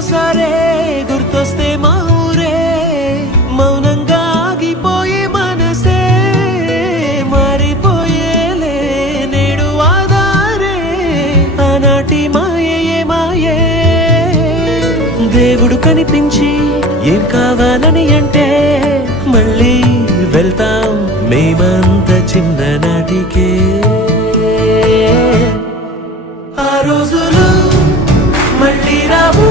ఒక్కోసారే గుర్తొస్తే మా ఊరే మౌనంగా ఆగిపోయే మనసే మారిపోయేలే నేడు ఆధారే ఆనాటి మాయే మాయే దేవుడు కనిపించి ఏం కావాలని అంటే మళ్ళీ వెళ్తాం మేమంత చిన్ననాటికే ఆ రోజులు మళ్ళీ రావు